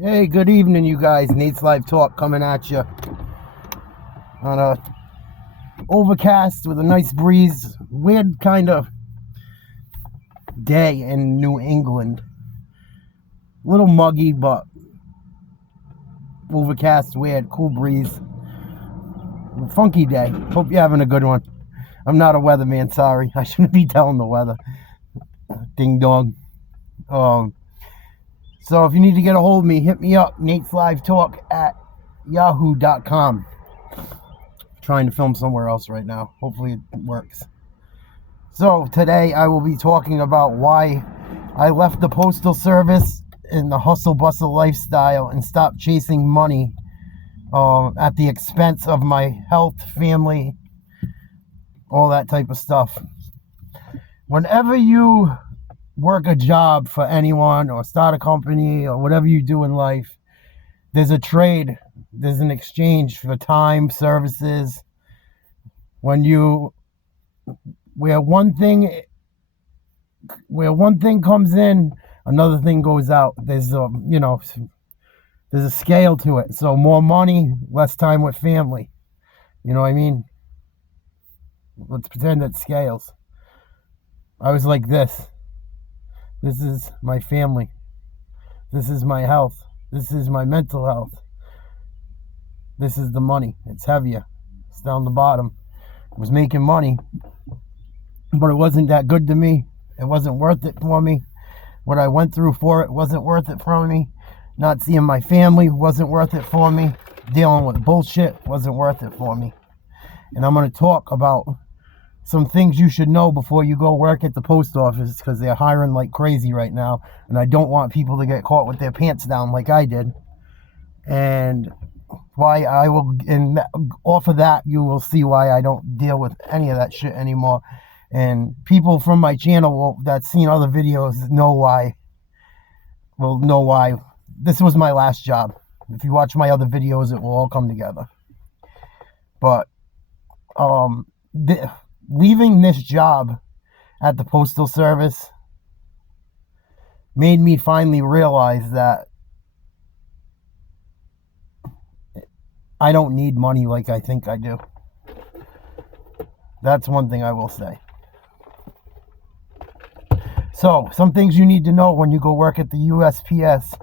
Hey, good evening, you guys. Nate's Live Talk coming at you on a overcast with a nice breeze. Weird kind of day in New England. A little muggy, but overcast, weird, cool breeze. Funky day. Hope you're having a good one. I'm not a weatherman, sorry. I shouldn't be telling the weather. Ding dong. So if you need to get a hold of me, hit me up, Nate's Live Talk at yahoo.com. Trying to film somewhere else right now. Hopefully it works. So today I will be talking about why I left the Postal Service in the hustle bustle lifestyle and stopped chasing money at the expense of my health, family, all that type of stuff. Whenever you work a job for anyone or start a company or whatever you do in life, there's a trade, there's an exchange for time, services. Where one thing comes in, another thing goes out. There's a scale to it. So more money, less time with family. You know what I mean? Let's pretend it scales. I was like this. This is my family. This is my health. This is my mental health. This is the money. It's heavier. It's down the bottom. I was making money, but it wasn't that good to me. It wasn't worth it for me. What I went through for it wasn't worth it for me. Not seeing my family wasn't worth it for me. Dealing with bullshit wasn't worth it for me. And I'm going to talk about some things you should know before you go work at the post office, because they're hiring like crazy right now, and I don't want people to get caught with their pants down like I did. And why I will, and off of that, you will see why I don't deal with any of that shit anymore. And people from my channel that's seen other videos know why. Will know why. This was my last job. If you watch my other videos, it will all come together. But leaving this job at the Postal Service made me finally realize that I don't need money like I think I do. That's one thing I will say. So, some things you need to know when you go work at the USPS.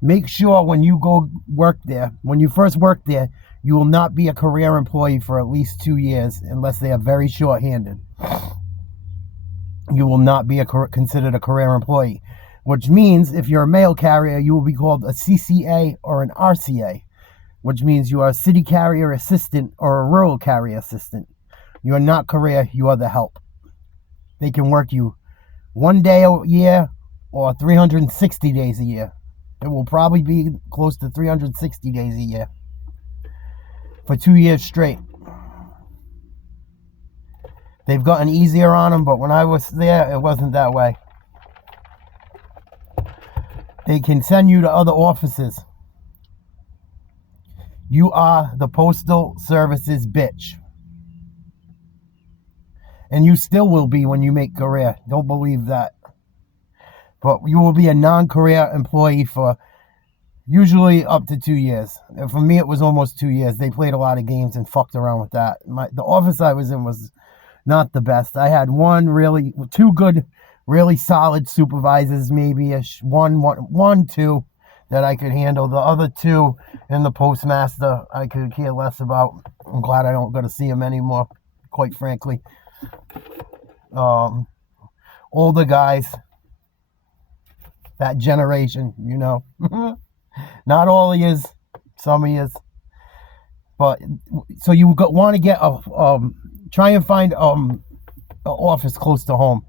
Make sure when you go work there, when you first work there, you will not be a career employee for at least 2 years unless they are very short-handed. You will not be considered a career employee, which means if you're a mail carrier, you will be called a CCA or an RCA, which means you are a city carrier assistant or a rural carrier assistant. You are not career, you are the help. They can work you 1 day a year or 360 days a year. It will probably be close to 360 days a year for 2 years straight. They've gotten easier on them, but when I was there, it wasn't that way. They can send you to other offices. You are the Postal Service's bitch. And you still will be when you make career. Don't believe that. But you will be a non-career employee for usually up to 2 years. And for me, it was almost 2 years. They played a lot of games and fucked around with that. The office I was in was not the best. I had two good, really solid supervisors, maybe two that I could handle. The other two and the postmaster, I could care less about. I'm glad I don't go to see him anymore, quite frankly. Older guys, that generation, you know. Not all of yous, some of yous. But so you want to get try and find an office close to home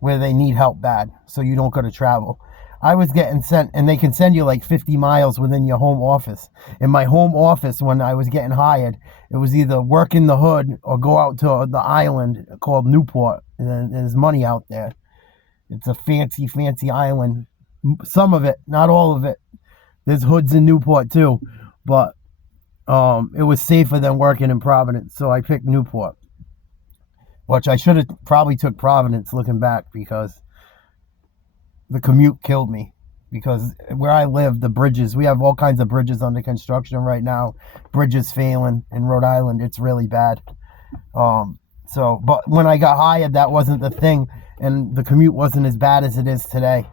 where they need help bad, so you don't go to travel. I was getting sent, and they can send you like 50 miles within your home office. In my home office, when I was getting hired, it was either work in the hood or go out to the island called Newport, and there's money out there. It's a fancy, fancy island. Some of it, not all of it. There's hoods in Newport too, but it was safer than working in Providence, so I picked Newport. Which I probably took Providence looking back, because the commute killed me. because where I live, the bridges, we have all kinds of bridges under construction right now. Bridges failing in Rhode Island. It's really bad. But when I got hired, that wasn't the thing, and the commute wasn't as bad as it is today.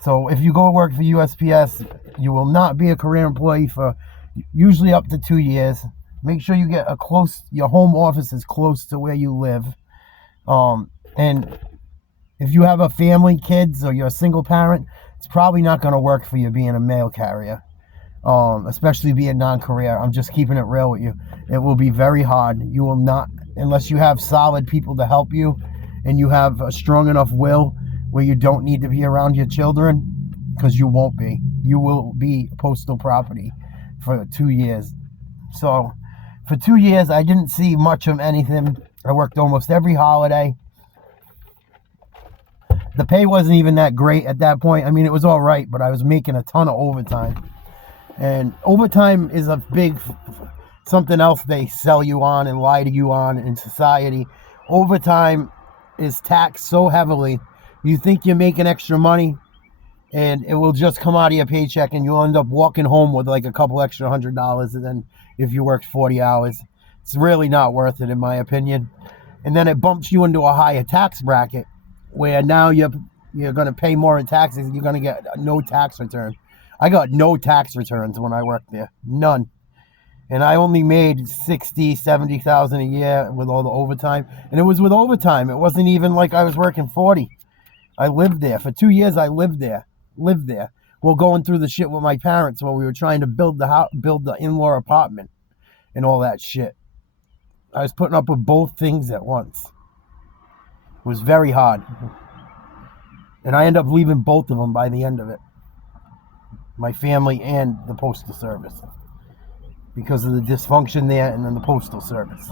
So if you go work for USPS, you will not be a career employee for usually up to 2 years. Make sure you get your home office is close to where you live. And if you have a family, kids, or you're a single parent, it's probably not going to work for you being a mail carrier, especially being non-career. I'm just keeping it real with you. It will be very hard. You will not, unless you have solid people to help you and you have a strong enough will where you don't need to be around your children, because you won't be. You will be postal property for 2 years. So for 2 years, I didn't see much of anything. I worked almost every holiday. The pay wasn't even that great at that point. I mean, it was all right, but I was making a ton of overtime. And overtime is a big something else they sell you on and lie to you on in society. Overtime is taxed so heavily. You think you're making extra money, and it will just come out of your paycheck, and you'll end up walking home with like a couple extra $100. And then if you work 40 hours, it's really not worth it, in my opinion. And then it bumps you into a higher tax bracket, where now you're going to pay more in taxes, and you're going to get no tax return. I got no tax returns when I worked there, none. And I only made 60, 70,000 a year with all the overtime. And it was with overtime. It wasn't even like I was working 40. I lived there. For 2 years, I lived there. Well, going through the shit with my parents while we were trying to build the in-law apartment and all that shit. I was putting up with both things at once. It was very hard. And I ended up leaving both of them by the end of it. My family and the Postal Service. Because of the dysfunction there, and then the Postal Service.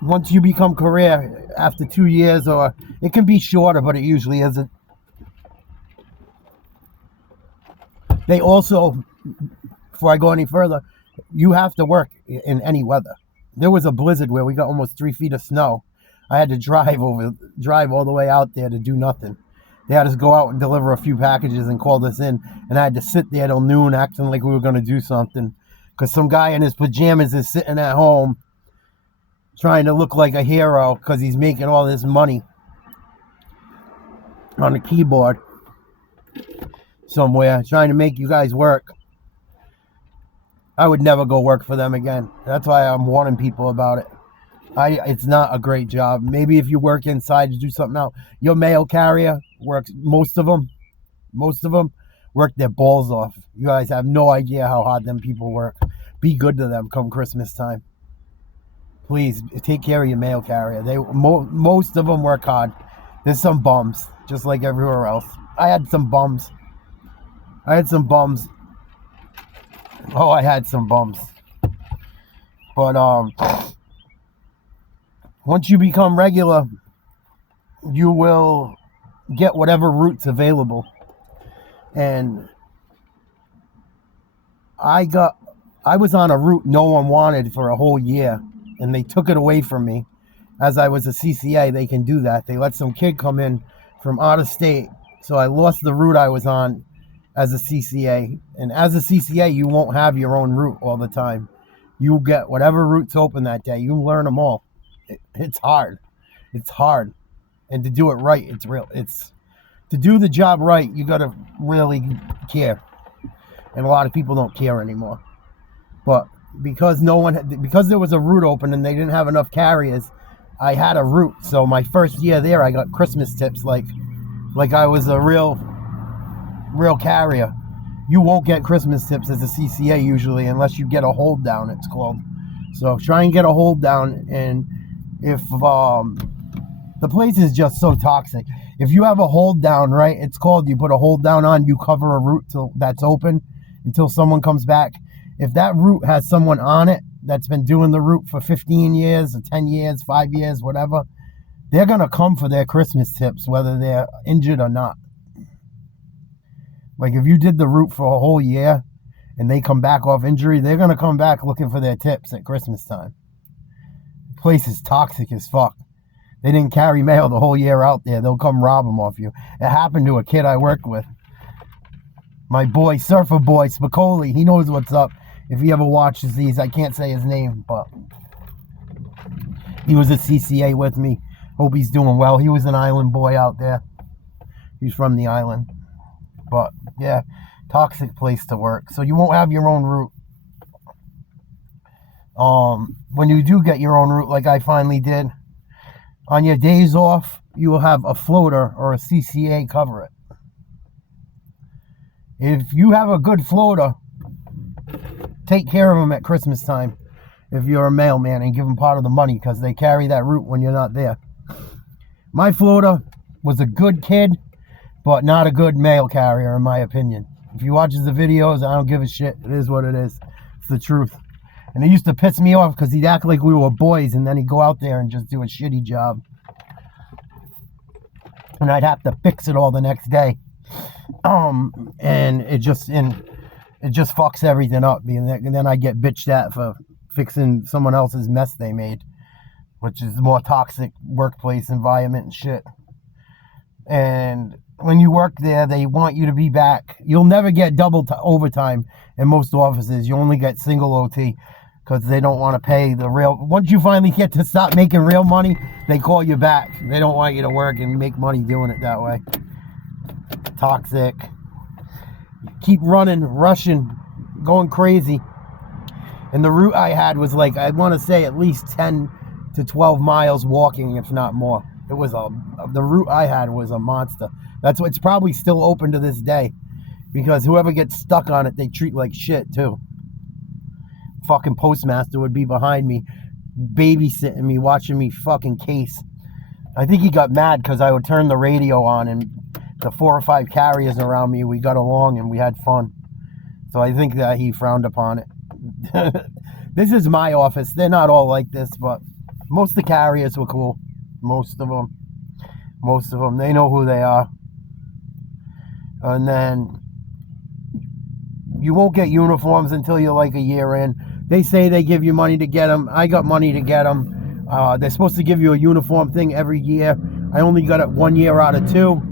Once you become career after 2 years, or it can be shorter, but it usually isn't. They also, before I go any further, you have to work in any weather. There was a blizzard where we got almost 3 feet of snow. I had to drive all the way out there to do nothing. They had us go out and deliver a few packages and called us in, and I had to sit there till noon acting like we were going to do something, because some guy in his pajamas is sitting at home trying to look like a hero because he's making all this money on a keyboard somewhere, trying to make you guys work. I would never go work for them again. That's why I'm warning people about it. It's not a great job. Maybe if you work inside to do something out. Your mail carrier works, most of them work their balls off. You guys have no idea how hard them people work. Be good to them come Christmas time. Please take care of your mail carrier. Most of them work hard. There's some bums, just like everywhere else. I had some bums. Oh, I had some bums. But once you become regular, you will get whatever route's available. And I was on a route no one wanted for a whole year, and they took it away from me. As I was a CCA, they can do that. They let some kid come in from out of state, so I lost the route I was on as a CCA. And as a CCA, you won't have your own route all the time. You get whatever route's open that day. You learn them all. It's hard. And to do it right, to do the job right, you got to really care. And a lot of people don't care anymore. But because there was a route open and they didn't have enough carriers, I had a route. So my first year there, I got Christmas tips like I was a real carrier. You won't get Christmas tips as a CCA usually unless you get a hold down, it's called. So try and get a hold down. And if the place is just so toxic, if you have a hold down, right, it's called, you put a hold down on, you cover a route that's open until someone comes back. If that route has someone on it that's been doing the route for 15 years or 10 years, 5 years, whatever, they're going to come for their Christmas tips, whether they're injured or not. Like if you did the route for a whole year and they come back off injury, they're going to come back looking for their tips at Christmas time. The place is toxic as fuck. They didn't carry mail the whole year out there. They'll come rob them off you. It happened to a kid I worked with. My boy, Surfer Boy, Spicoli, he knows what's up. If he ever watches these, I can't say his name, but he was a CCA with me. Hope he's doing well. He was an island boy out there. He's from the island. But, yeah, toxic place to work. So you won't have your own route. When you do get your own route, like I finally did, on your days off, you will have a floater or a CCA cover it. If you have a good floater, take care of them at Christmas time if you're a mailman and give them part of the money because they carry that route when you're not there. My floater was a good kid, but not a good mail carrier in my opinion. If he watches the videos, I don't give a shit. It is what it is. It's the truth. And it used to piss me off because he'd act like we were boys and then he'd go out there and just do a shitty job. And I'd have to fix it all the next day. And it just fucks everything up. And then I get bitched at for fixing someone else's mess they made, which is a more toxic workplace environment and shit. And when you work there, they want you to be back. You'll never get double overtime in most offices. You only get single OT because they don't want to pay the real. Once you finally get to stop making real money, they call you back. They don't want you to work and make money doing it that way. Toxic. Keep running, rushing, going crazy. And the route I had was like, I want to say at least 10 to 12 miles walking, if not more. It was the route I had was a monster. That's why it's probably still open to this day. Because whoever gets stuck on it, they treat like shit too. Fucking postmaster would be behind me, babysitting me, watching me fucking case. I think he got mad because I would turn the radio on and the 4 or 5 carriers around me, we got along and we had fun. So I think that he frowned upon it. This is my office. They're not all like this, but most of the carriers were cool. Most of them. They know who they are. And then you won't get uniforms until you're like a year in. They say they give you money to get them. I got money to get them. They're supposed to give you a uniform thing every year. I only got it 1 year out of 2.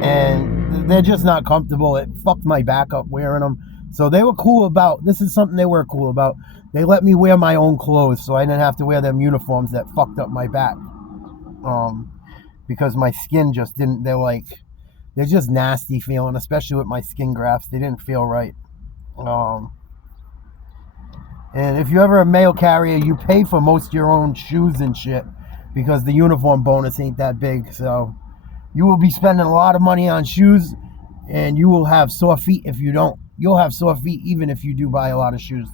And they're just not comfortable. It fucked my back up wearing them. So they were cool about, this is something they were cool about. They let me wear my own clothes so I didn't have to wear them uniforms that fucked up my back. Because my skin just didn't, they're just nasty feeling, especially with my skin grafts. They didn't feel right. And if you're ever a mail carrier, you pay for most of your own shoes and shit because the uniform bonus ain't that big. So you will be spending a lot of money on shoes and you will have sore feet if you don't. You'll have sore feet even if you do buy a lot of shoes.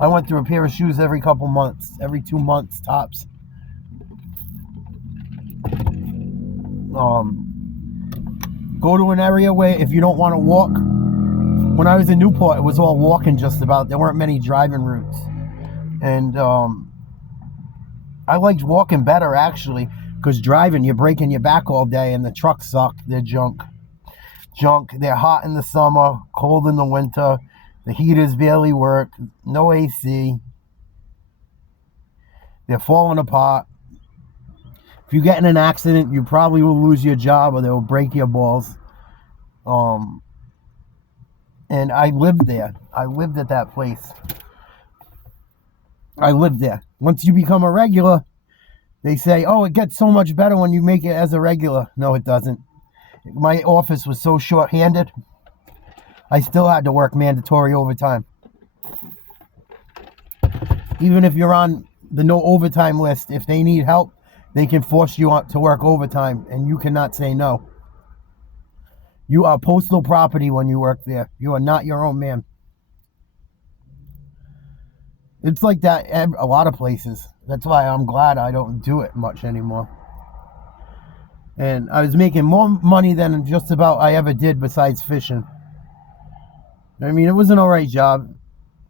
I went through a pair of shoes every couple months, every 2 months tops. Go to an area where if you don't want to walk. When I was in Newport, it was all walking just about. There weren't many driving routes. And I liked walking better, actually, because driving, you're breaking your back all day, and the trucks suck. They're junk. They're hot in the summer, cold in the winter. The heaters barely work. No AC. They're falling apart. If you get in an accident, you probably will lose your job or they'll break your balls. And I lived there. I lived at that place. I lived there. Once you become a regular, they say, oh, it gets so much better when you make it as a regular. No, it doesn't. My office was so short-handed, I still had to work mandatory overtime. Even if you're on the no overtime list, if they need help, they can force you to work overtime, and you cannot say no. You are postal property when you work there. You are not your own man. It's like that at a lot of places. That's why I'm glad I don't do it much anymore. And I was making more money than just about I ever did besides fishing. I mean, it was an alright job.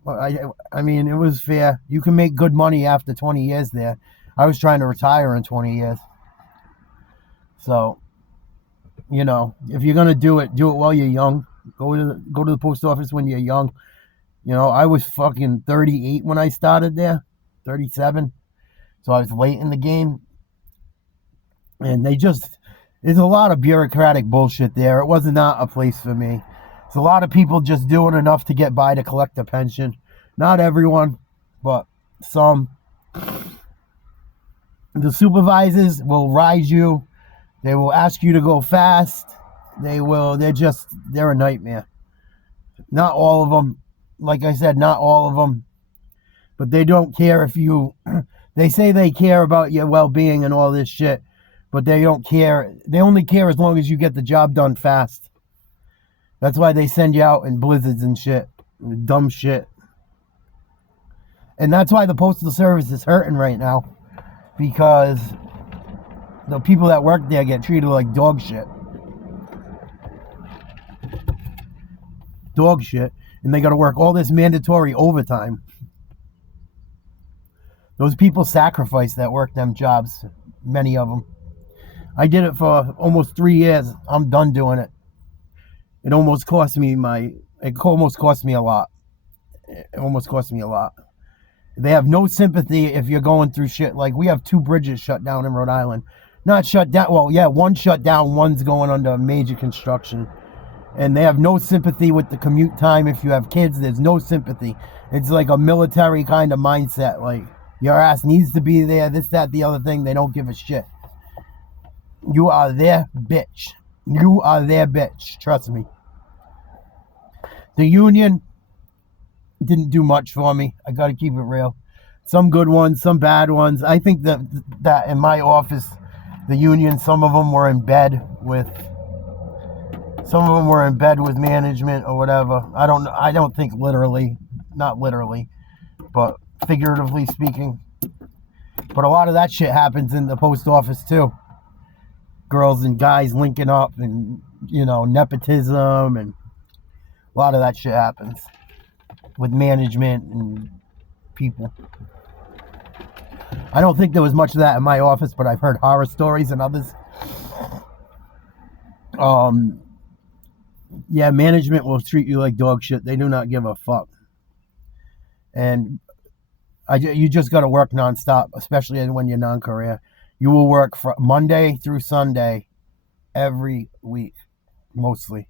I mean, it was fair. You can make good money after 20 years there. I was trying to retire in 20 years. So, if you're going to do it while you're young. Go to the post office when you're young. I was fucking 38 when I started there, 37. So I was late in the game. And there's a lot of bureaucratic bullshit there. It was not a place for me. It's a lot of people just doing enough to get by to collect a pension. Not everyone, but some. The supervisors will rise you. They will ask you to go fast. They're a nightmare. Not all of them. Like I said, not all of them. But they don't care if you, they say they care about your well-being and all this shit, but they don't care. They only care as long as you get the job done fast. That's why they send you out in blizzards and shit. Dumb shit. And that's why the Postal Service is hurting right now. Because the people that work there get treated like dog shit. Dog shit. And they got to work all this mandatory overtime. Those people sacrifice that work them jobs. Many of them. I did it for almost 3 years. I'm done doing it. It almost cost me a lot. It almost cost me a lot. They have no sympathy if you're going through shit. Like, we have 2 bridges shut down in Rhode Island. Not shut down. Well, yeah, one shut down. One's going under major construction. And they have no sympathy with the commute time. If you have kids, there's no sympathy. It's like a military kind of mindset. Like, your ass needs to be there. This, that, the other thing. They don't give a shit. You are their bitch. You are their bitch. Trust me. The union didn't do much for me. I got to keep it real. Some good ones, some bad ones. I think that in my office, the union, some of them were in bed with management or whatever. I don't think literally, not literally, but figuratively speaking. But a lot of that shit happens in the post office too. Girls and guys linking up and, nepotism, and a lot of that shit happens with management and people. I don't think there was much of that in my office, but I've heard horror stories and others. Yeah, management will treat you like dog shit. They do not give a fuck. And you just got to work nonstop, especially when you're non-career. You will work from Monday through Sunday every week, mostly.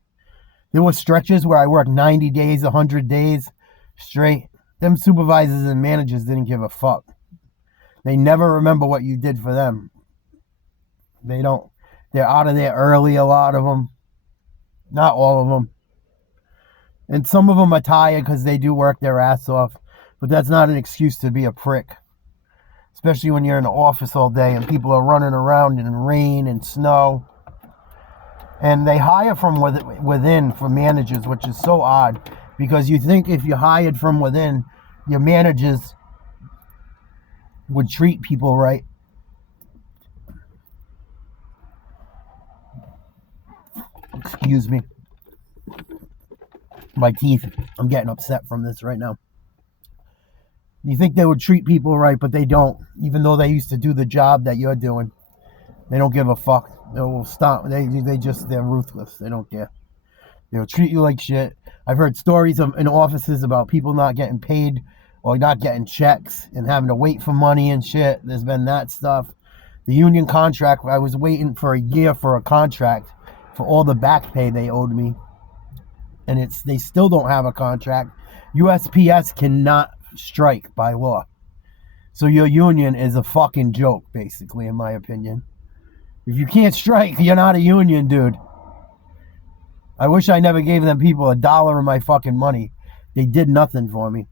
There were stretches where I worked 90 days, 100 days straight. Them supervisors and managers didn't give a fuck. They never remember what you did for them. They don't. They're out of there early, a lot of them. Not all of them. And some of them are tired because they do work their ass off. But that's not an excuse to be a prick. Especially when you're in the office all day and people are running around in rain and snow. And they hire from within for managers, which is so odd. Because you think if you hired from within, your managers would treat people right. Excuse me. My teeth. I'm getting upset from this right now. You think they would treat people right, but they don't. Even though they used to do the job that you're doing. They don't give a fuck. They will stop. They're ruthless. They don't care. They'll treat you like shit. I've heard stories in offices about people not getting paid or not getting checks and having to wait for money and shit. There's been that stuff. The union contract, I was waiting for a year for a contract for all the back pay they owed me. And they still don't have a contract. USPS cannot strike by law. So your union is a fucking joke, basically, in my opinion. If you can't strike, you're not a union, dude. I wish I never gave them people $1 of my fucking money. They did nothing for me.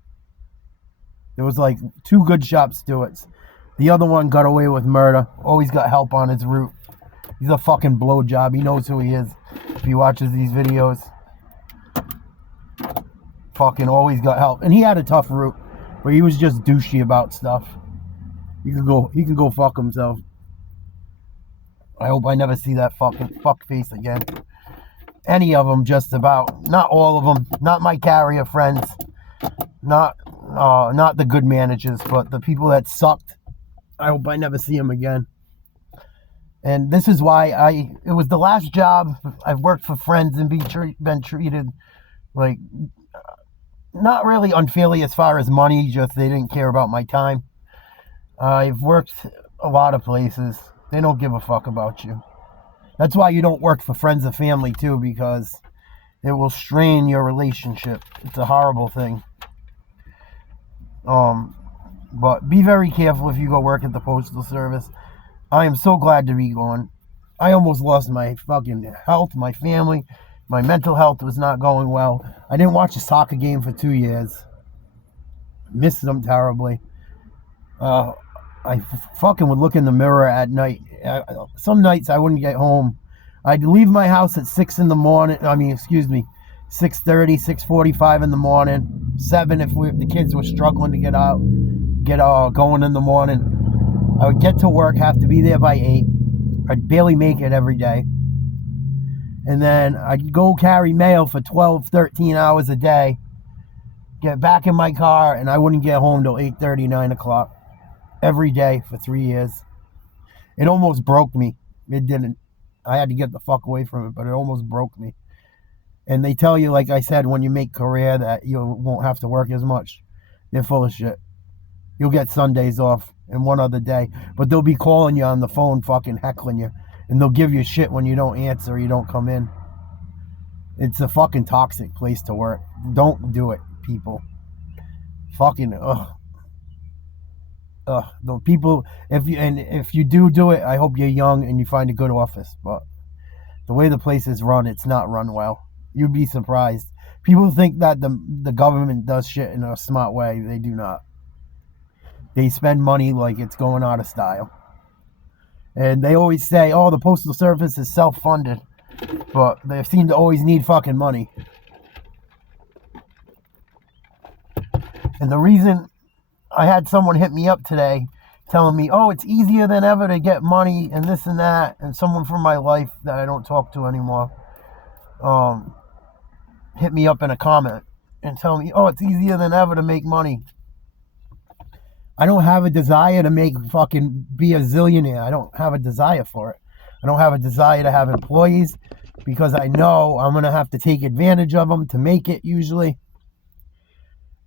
There was like 2 good shop stewards. The other one got away with murder. Always got help on his route. He's a fucking blowjob. He knows who he is if he watches these videos. Fucking always got help. And he had a tough route, but he was just douchey about stuff. He can go fuck himself. I hope I never see that fucking fuck face again. Any of them, just about. Not all of them. Not my carrier friends. Not the good managers, but the people that sucked. I hope I never see them again. And this is why it was the last job I've worked for friends and been treated like not really unfairly as far as money, just they didn't care about my time. I've worked a lot of places. They don't give a fuck about you. That's why you don't work for friends and family too, because it will strain your relationship. It's a horrible thing. Um, but be very careful if you go work at the postal service. I am so glad to be gone. I almost lost my fucking health, my family. My mental health was not going well. I didn't watch a soccer game for 2 years. Missed them terribly. Uh, I fucking would look in the mirror at night. Some nights I wouldn't get home. I'd leave my house at 6 in the morning. 6:30, 6:45 in the morning. 7 if the kids were struggling to get out, going in the morning. I would get to work, have to be there by 8. I'd barely make it every day. And then I'd go carry mail for 12, 13 hours a day. Get back in my car, and I wouldn't get home till 8:30, 9 o'clock. Every day for 3 years. It almost broke me. It didn't. I had to get the fuck away from it, but it almost broke me. And they tell you, like I said, when you make career that you won't have to work as much. They're full of shit. You'll get Sundays off and one other day, but they'll be calling you on the phone, fucking heckling you, and they'll give you shit when you don't answer or you don't come in. It's a fucking toxic place to work. Don't do it, people. Fucking the people. If you do it, I hope you're young and you find a good office. But the way the place is run, it's not run well. You'd be surprised. People think that the government does shit in a smart way. They do not. They spend money like it's going out of style. And they always say, oh, the Postal Service is self-funded. But they seem to always need fucking money. And the reason I had someone hit me up today telling me, oh, it's easier than ever to get money and this and that. And someone from my life that I don't talk to anymore hit me up in a comment and tell me, oh, it's easier than ever to make money. I don't have a desire to be a zillionaire. I don't have a desire for it. I don't have a desire to have employees because I know I'm going to have to take advantage of them to make it usually.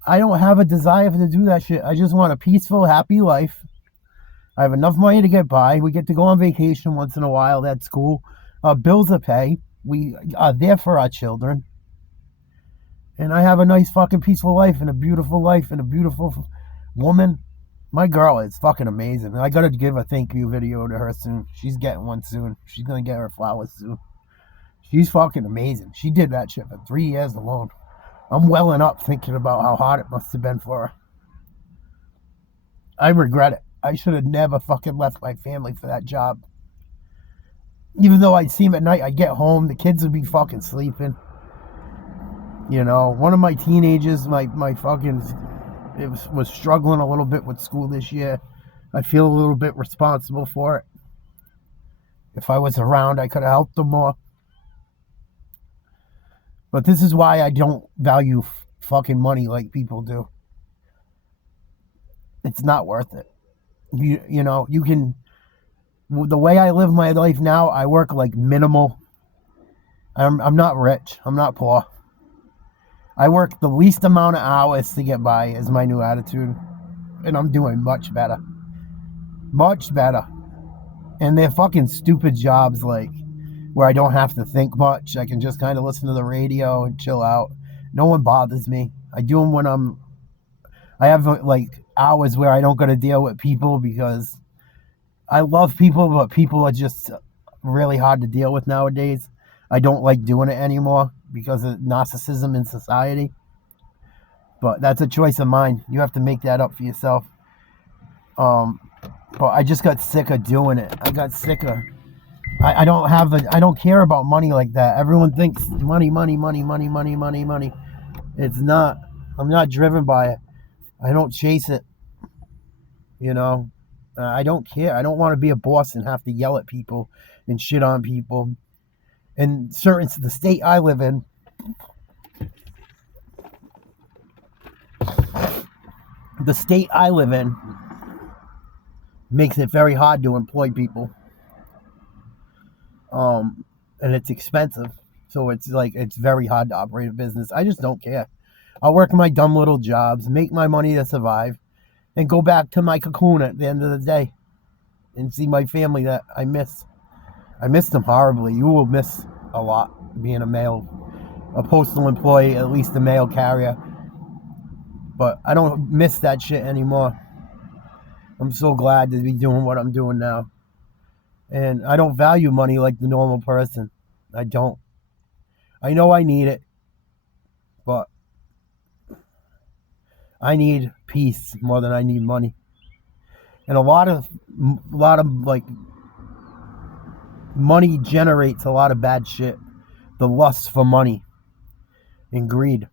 I don't have a desire to do that shit. I just want a peaceful, happy life. I have enough money to get by. We get to go on vacation once in a while. That's cool. Bills are paid. We are there for our children. And I have a nice fucking peaceful life and a beautiful woman. My girl is fucking amazing. I gotta give a thank you video to her soon. She's getting one soon. She's gonna get her flowers soon. She's fucking amazing. She did that shit for 3 years alone. I'm welling up thinking about how hard it must have been for her. I regret it. I should have never fucking left my family for that job. Even though I'd see them at night, I'd get home, the kids would be fucking sleeping. You know, one of my teenagers, was struggling a little bit with school this year. I feel a little bit responsible for it. If I was around, I could have helped them more. But this is why I don't value fucking money like people do. It's not worth it. You know, you can... The way I live my life now, I work like minimal. I'm not rich. I'm not poor. I work the least amount of hours to get by is my new attitude. And I'm doing much better. Much better. And they're fucking stupid jobs like where I don't have to think much. I can just kind of listen to the radio and chill out. No one bothers me. I do them when I have like hours where I don't got to deal with people because I love people, but people are just really hard to deal with nowadays. I don't like doing it anymore because of narcissism in society. But that's a choice of mine. You have to make that up for yourself. But I just got sick of doing it. I got sick of... I don't care about money like that. Everyone thinks money. It's not. I'm not driven by it. I don't chase it. You know? I don't care. I don't want to be a boss and have to yell at people and shit on people. And the state I live in, makes it very hard to employ people. And it's expensive. So it's very hard to operate a business. I just don't care. I'll work my dumb little jobs, make my money to survive, and go back to my cocoon at the end of the day and see my family that I miss. I miss them horribly. You will miss a lot being a postal employee, at least a mail carrier. But I don't miss that shit anymore. I'm so glad to be doing what I'm doing now. And I don't value money like the normal person. I don't. I know I need it, but I need peace more than I need money. And a lot of like money generates a lot of bad shit. The lust for money and greed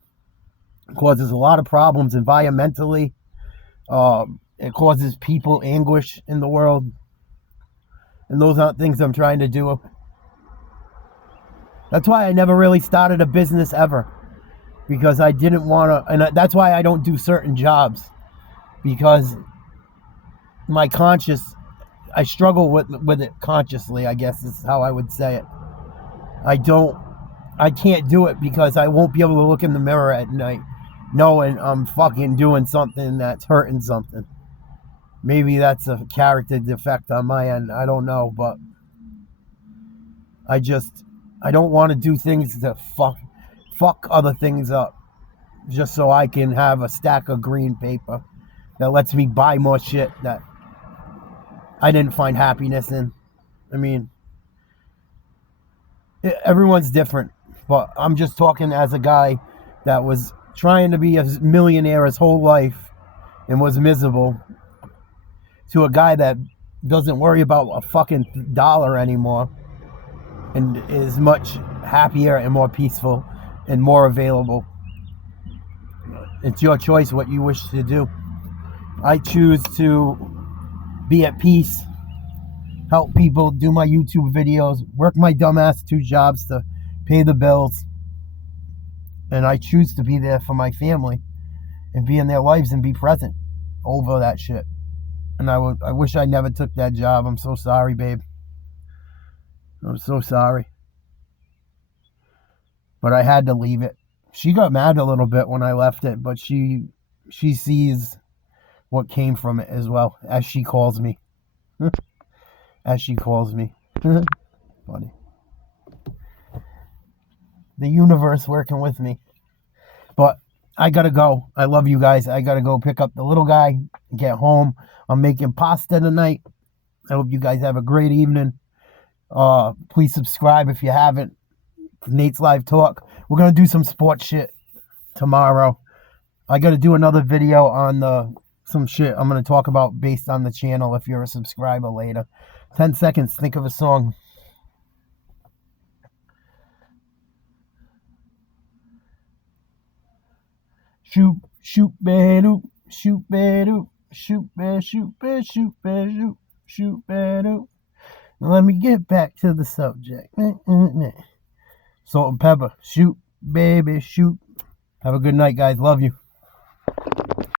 causes a lot of problems environmentally. It causes people anguish in the world. And those aren't things I'm trying to do. That's why I never really started a business ever. Because I didn't want to, and that's why I don't do certain jobs. Because my conscience, I struggle with it consciously, I guess is how I would say it. I can't do it because I won't be able to look in the mirror at night knowing I'm fucking doing something that's hurting something. Maybe that's a character defect on my end. I don't know, but I don't want to do things to fuck other things up just so I can have a stack of green paper that lets me buy more shit that I didn't find happiness in. I mean, everyone's different, but I'm just talking as a guy that was trying to be a millionaire his whole life and was miserable, to a guy that doesn't worry about a fucking dollar anymore and is much happier and more peaceful and more available. It's your choice what you wish to do. I choose to be at peace, help people, do my YouTube videos, work my dumbass 2 jobs to pay the bills, and I choose to be there for my family and be in their lives and be present over that shit. And I wish I never took that job. I'm so sorry, babe. I'm so sorry. But I had to leave it. She got mad a little bit when I left it, but she sees what came from it as well, as she calls me. As she calls me. Funny. The universe working with me. But I gotta go. I love you guys. I gotta go pick up the little guy, get home. I'm making pasta tonight. I hope you guys have a great evening. Please subscribe if you haven't. Nate's Live Talk. We're gonna do some sports shit tomorrow. I gotta do another video on some shit I'm gonna talk about based on the channel if you're a subscriber later. 10 seconds, think of a song. Shoot, shoot, ba-doop, shoot, ba-doop, shoot, ba, shoot, ba, shoot, ba, shoot, shoot, ba-doop. Let me get back to the subject. Salt and pepper, shoot, baby, shoot. Have a good night, guys. Love you.